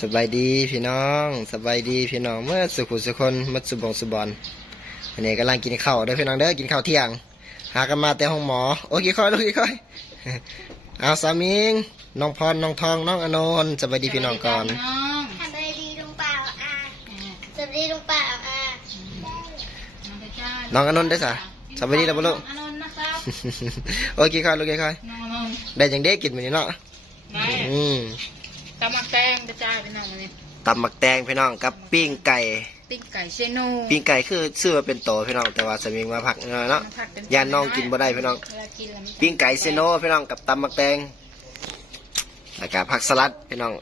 สบายดีพี่น้องสบายดีพี่น้องเมื่อสุขุสุคนมัดสุบงสุบอลอันนี้กำลังกินข้าวเด้อพี่น้องเด้อกินข้าวเที่ยง หากันมาแต่ห้องหมอโอ้ยกี่ค่อยลูกกี่ค่อยเอาสามิงน้องพรน้องทองน้องอนนท์สบายดีพี่น้องก่อนน้องสวัสดีลุงป่าอาอ่าสวัสดีลุงป่าอาน้องเดจ้าน้องอนนท์ได้สะสบายดีแล้วบ่ลูกน้องอนนท์นะครับโอ้ยกี่ค่อยลูกกี่ค่อยน้องอนนท์ได้จังเด็กกินมื้อนี้เนาะได้อืม ตำมักแตงเดจ้าพี่น้องมาเนี่ยตำหมักแตงพี่น้องกับปิ้งไก่ปิ้งไก่เชโนูปิ้งไก่คือซื้อมาเป็นโตพี่น้องแต่ว่าสามิงมาผักเนาะเนาะมาผัดเป็นยานน้องกินบ่ได้พี่น้อง เวลากินแล้วมันปิ้งไก่เซโนพี่น้องกับตำมักแตงแล้วก็ผักสลัดพี่น้อง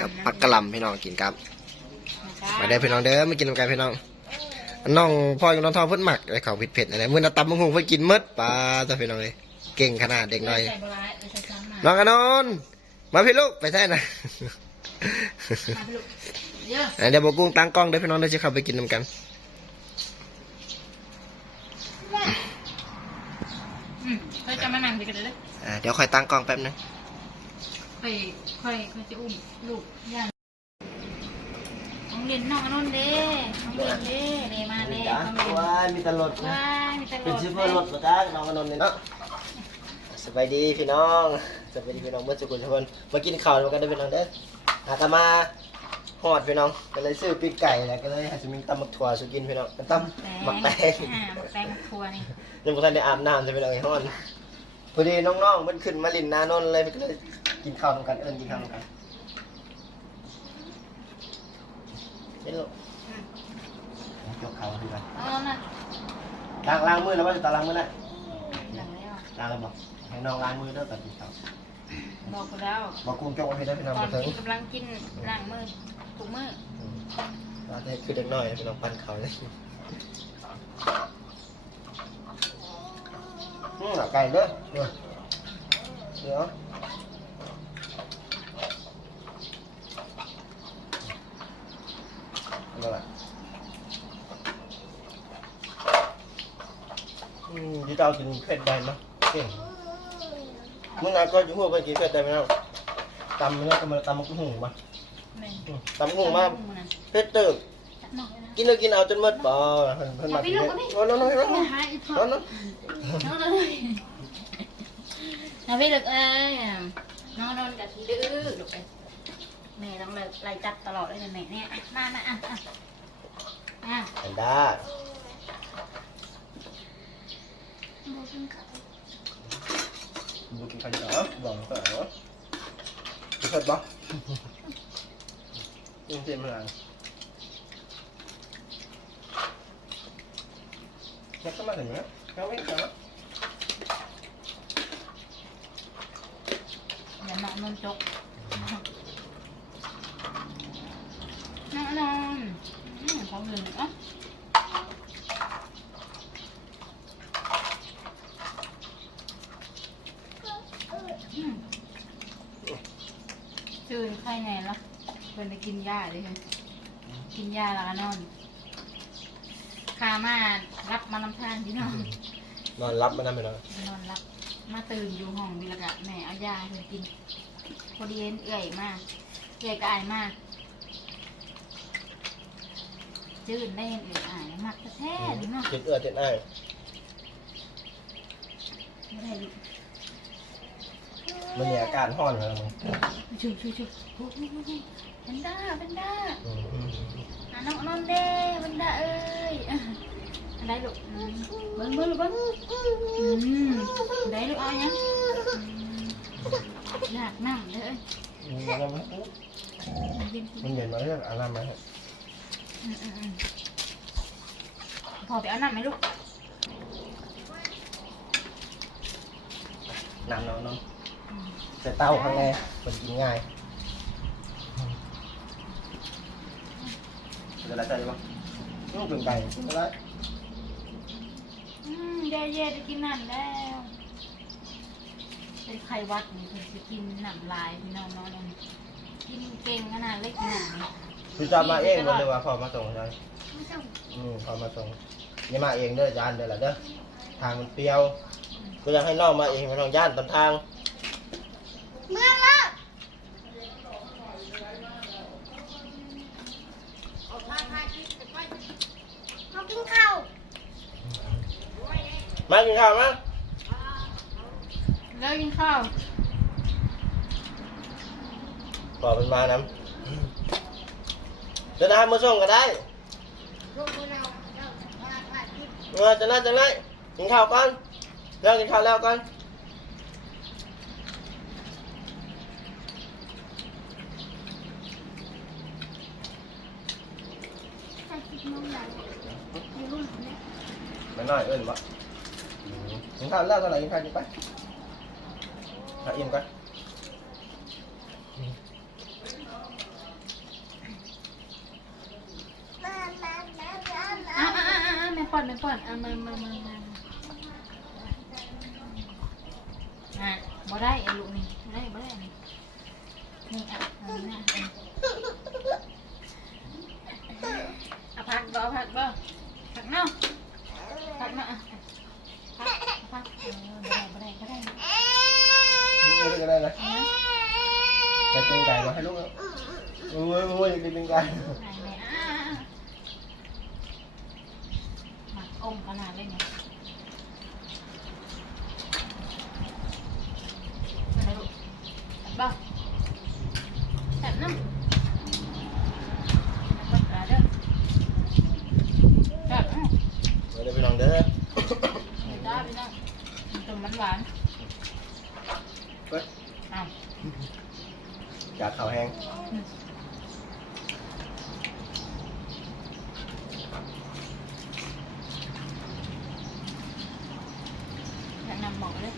กับผักกะหล่ำพี่น้องกินครับ มาได้อพี่น้องเด้อมากินนำกันพี่น้องน้องพ่อกับน้องทองเพิ่นหมักไอ้ของเผ็ดๆอะไรมื้อน่ะตำบักหุ่งเพิ่นกินหมดปลาตัวพี่น้องเลยเก่งขนาดเด็กน้อยใส่บะหมี่ใส่ซ้ำมาน้องอนนท์ มาพี่ลูกไปใช่นะมาพี่ลูกเยอะอะเดี๋ยวบอกกุ้งตั้งกล้องเด้อพี่น้องเด้อจะเข้าไปกินนำกันอืมค่อยจะมานั่งดีกันเลยอ่าเดี๋ยวค่อยตั้งกล้องแป๊บนึงค่อยค่อยค่อยจะอุ้มลูกย่างน้องเรียนน้องอนนท์เด้น้องเรียนเด้เด้มาเด้น้องเรียนว้ายมีตลดว้ายมีแต่รเป็นถซูเปอร์รถมาจ้าน้องอนนท์เนี่ยเนาะสบายดีพี่น้อง สบายดีพี่น้องเมื่อสุกุลทุกคนมากินข้าวแล้วกันเด้อพี่น้องเด้อหากนมาฮอดพี่น้องก็เลยซื้อปีกไก่แล้วก็เลยให้สมิงตำมักถั่วสุกินพี่น้องเป็นตำมักแตงอ่าหมักแตงครัวนี่ยังบ่ทันได้อาบน้ำจะไปเลยฮ้อนพอดีน้องๆมันขึ้นมาลินนานนท์เลยก็เลยกินข้าวนำกันเอิ้นกินข้าวนำกันเห็นลูกยกเขาดีกว่าเอานั่นล้างล้างมือแล้วว่าจะตาล้างมือนะหลังแล้วล้างแล้วบอก ให้น้องล้างมือด้วยตอนกินข้าวบอกกูแล้วบอกกุ้งจงเอาไปได้พี่น้องตอมานถึงที่กำลังกินล้างมือถูกมืออืมว่าจะให้คือเด็กน้อยพี่น้องปั้นเขาเลยอืมเอาไก่เด้อเดี๋ยวเดี๋ยวเอาละอืมที่เจ้ากินเผ็ดได้มั้ยเก่ง เมื่อไงก็จะพูดไปกินเผ็ดได้ไหมเนาตำเนี่ยก็มาตำมะกรูดหุ่งมาแม่นตำมะกรูดหุ่งมาจับมือนะเผ็ดเติมจับหน่อยนะกินเลยกินเอาจนหมดบ่เพิ่นเพิ่นมากินเอาเผ็ดไปลูกเอาไปโอ้น้องๆน้องอย่าหาอีกพอๆน้องน้องเลยเอาไปลูกเอ้ยน้องนอนกับทีดื้อลูกเอ้ยแม่ต้องเลยไล่จับตลอดเลยนะแม่เนี่ยมามาอะอะอะๆแพนดา บอกกินข้าวบุกินข้าวเหนียวบอกก็เหรอกินเผ็ดบ่ กินเผ็ดมั้ยแค่ก็มาถึงแล้วเขาไม่เจออย่านอนนอนจกนอนนอนอืมของเหลืองอะอืม จืนไข่แน่ละเพิ่นไปกินหญ้าเลยค่ะกินหญ้าแล้วก็นอนพามารับมานำทานพี่น้องนอนรับมาได้ไหมน้องนอนรับมาตื่นอยู่ห้องดีและกะแม่เอายาให้เพิ่นกินพอดีเห็นเอื่อยมากเอื่อยก็อายมากจืดได้เห็นเอื่อยอายมักแท้ๆดิเนาะเจ็ดเอื้อเจ็ดอ้ายไม่ได้ลูก มันมีอาการห้อนแล้วมึงชุบชุบชุบโอ้โหเป็นด้าเป็นด้าอืมอืมอะน้องนอนเด้เป็นด้าเอ้ยอะอันใดลูกอืมเบิ้งเบิ้งลูกเบิ้งอืมอันใดลูกเอายังอืมอยากนั่งเด้ออืมแล้วมันกินมันเหม็นมาเรื่องอาบน้ำไหมอืมอืมอืมพอไปเอาน้ำไหมลูกน้ำน้องน้อง ใส่เต้าข้างในมันกินง่ายจะได้ใจปะอืมเป็นไก่กินก็ได้อืมเย่เย่ได้กินน้ำแล้วเป็นไข้หวัดนี่เพิ่นจะกินน้ำลายพี่น้องน้องนั่นกินเก่งขนาดเล็กขนาดนี้คือจะมาเองบ่เลยว่าพอมาส่งใช่ไม่ต้องอืมพอมาส่งอย่ามาเองเด้อจานเด้อล่ะเด้อทางมันเปรี้ยว ก็อยากให้น้องมาเองไม่ต้องย่านตามทาง เมื่อเลิกมากินข้าวมากินข้าวมั้ยแล้วกินข้าวขอเป็นมาน้ำจะได้มาส่งก็ได้เออจะได้จะได้กินข้าวก่อนแล้วกินข้าวแล้วก่อน มาหน่อยเอิ้นบ่กินข้าวแล้วเท่าไหร่กินข้าวกินไปข้าวอิ่มก่อนมามามามามาอะอะอะอะไม่ป้อนไม่ป้อนอะมามามามาอะบ่ได้ไอ้ลูกนี่บ่ได้บ่ได้นี่นี่อะอานี่นะเอาผักบ่เอาผักบ่ผักเนาะผักเนาะอะผักผักเออบ่ได้บ่ได้บ่ได้ นี่ก็ได้นะจะเป็นไก่มาให้ลูกแล้วโอ้ยโอ้ยอยากกินเป็นไก่ ไหนไหนอะอะอะหมั กอมขนาดเลยเนี่ยมาลูกจับบ่จับน้ำจับบ่เด้อจับอืมมาเดี๋ยวไปลองเด้อนี่จ้าพี่น้องจุ่มมันหวานเฮ้ยอ้าวอยากข้าวแห้งอยากนำหมอกเลย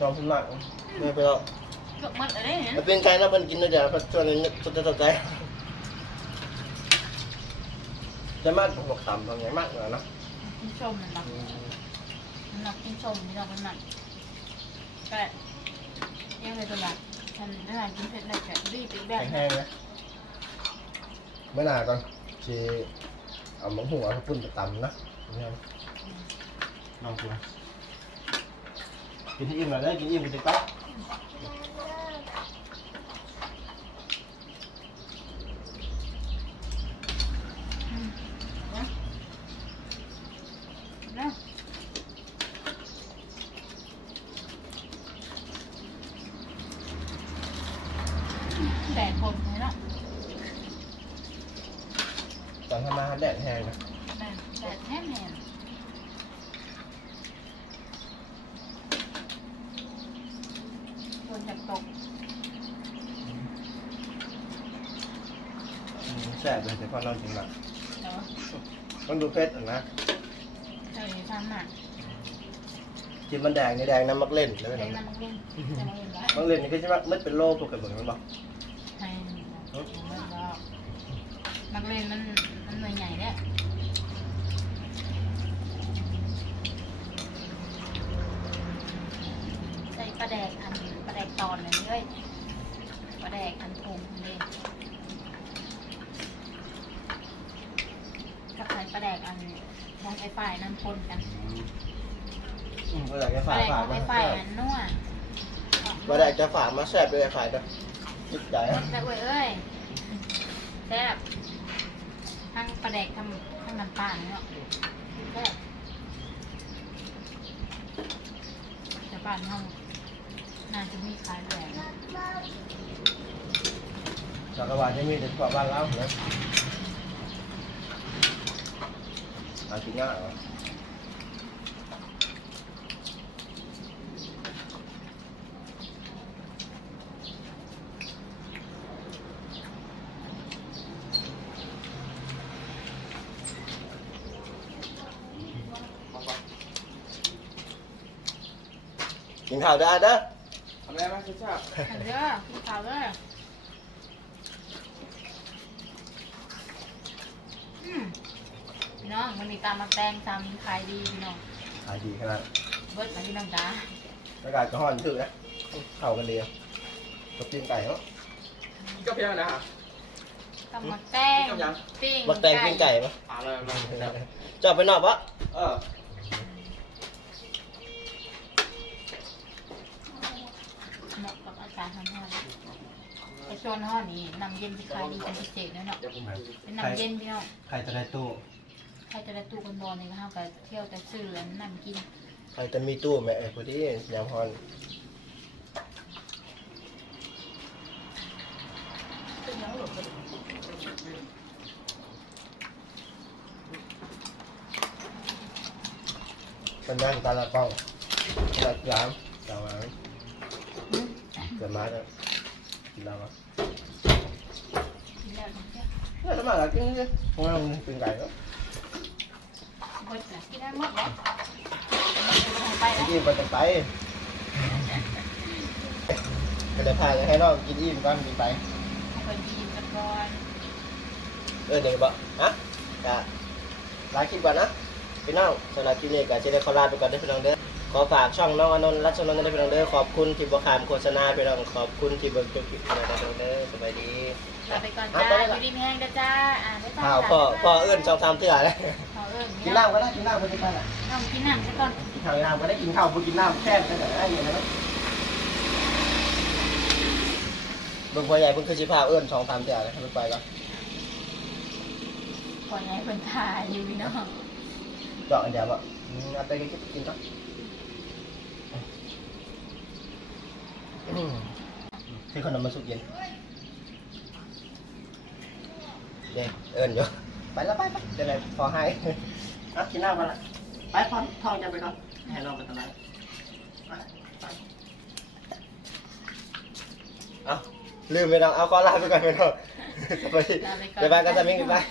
ลอง ขึ้นมากไม่ไปแล้วเกือบหมดเลยเนี่ยมันเป็นไก่นะมันกินได้เดี๋ยวมันชวนนึงจะจะใจจะมากหกต่ำตรงไหนมากเลยนะกินชมมันหนักมันหนักกินชมนี่เรามันหนักแปะยังเลยตัวหนักฉันได้หากินเผ็ดเลยแกะรีบอีกแบบแห้งๆนะเมื่อหนาก่อนชีเอาหมูหัวข้าวปุ้นไปตำนะลองดู กินที่อิ่มเลยกินอิ่มกินต๊อกนะแดดผมเลยเนาะตอนทำมาแดดแห้งนะแม่แดดแห้งแห้งควร จะตกแซ่บเลยแต่พอเราจริงละแต่ว่าต้องดูเพชรนะเธอทำหนักกินมันแดงนี่แดงน้ำมักเล่นเลยเล่นนะน้ำเล่นจะมาเล่นได้มักเล่นนี่ก็ใช่ไหมมันเป็นโลปกติเหมือนกันปะให้มันก็นักเล่นมันมันหน่วยใหญ่เนี่ยใส่ปลาแดกอันปลา แดกตอนเลยเลยปลาแดกอันพุงเลยกับใส่ปลาแดกอันมองไอ้ฝ่ายนั่นปนกันอืมเวลาแกปฝาลากแดกฝากของมาไอ้ฝ่ายอันนัวเวลาจะฝากมาแซ่บด้วยฝากด้วยจิตใจแต่เว้ยเอ้ยแซ่บทั้งปลาแดกทั้งทั้งน้ำปลาเนาะแซ่บแต่บ้านเฮา น่าจะมีขายแบบจักรวาลจะมีแต่เฉพาะบ้านเราเนอะหากินง่ายเหรอกินข้าวได้เด้อ ทำไมไม่ชอบอันเด้อกินข้าวเด้ออืมพี่น้องมันมีตามมาแตงตามขายดีพี่น้อง ขายดีขนาดเบิดมาที่น้องจ้าอากาศก็ร้อนถือนะเข้ากันดีกับกินไก่เนาะก็เพียงนะฮะตามมาแตงปิ้งบักแตงกินไก่ปะอ่าเลยเลยจะเอาไปนอกปะเออ เหมาะกับอากาศทำงานไปชนห่อนี้น้ำเย็นที่ขายดีเป็นพิเศษเนาะเนาะเป็นน้ำเย็นพี่น้องใครจะได้ตู้ใครจะได้ตู้กันบอลนี่ก็เฮาก็เที่ยวแต่ซื้อแล้วน้ำกินใครจะมีตู้แม่เอ้ยพอดียามฮอนเป็นนั่งตาละกล้องตาสามตาหวานเกิดมาแล้วกินแล้วมั้ยกินแล้วถึงจะเนี่ยทำไมล่ะกินเนี่ยเพราะว่ามันเป็นไก่เนาะเบิดน่ะกินได้หมดแล้วไปแล้วกินไปจะไปก็ได้พาจะให้น้องกินอิ่มก่อนกินไปให้คนกินกันก่อนเออเดี๋ยวบอกฮะจะลาคลิปก่อนนะพี่น้องสำหรับคลิปนี้ก็จะได้ขอลาไปก่อนเด้อพี่น้องเด้อ ขอฝากช่องน้องอนนท์รัชนนท์ได้อพี่น้องเด้อขอบคุณที่บขามโฆษณาพี่น้องขอบคุณที่เบิ่งจนคลิปพี่น้องเด้อเด้อสบายดีลาไปก่อนจ้าอยู่ดีมีแห้งจ้าอ่าไม่ต้องข้าวพ่อพ่อเอื้อนสองสามเทื่อเลยพ่อเอิ้นกินน้ำก็ได้กินน้ำก็ได้กันอะน้องกินน้ำซะก่อนกินข้าวกินน้ำก็ได้กินข้าวบ่กินน้ำแค่นั้นแหละไอ้เหี้ยนะเบิ่งพ่อใหญ่เพิ่นคือสิพาเอื้อนสองสามเทื่อเลยให้เพิ่นไปก่อนก่อนให้คนทายอยู่พี่น้องเจาะอันเดียวบ่อืมเอาไปกินกินก่อน อืมที่คนนำมาสุกเย็นเด้เอิ้นอยู่ไปแล้วไปไปเดี๋ยวไหนพอให้เอากินน้ำก่อนละไปพร้อมทองจะไปก่อนให้น้องไปตลาดไปไปเอาลืมไปน้องเอาขอลาไปก่อนไปน้องสวัสดีลาไปก่อนบ๊ายบายกันจะมิ่งบ๊ายบาย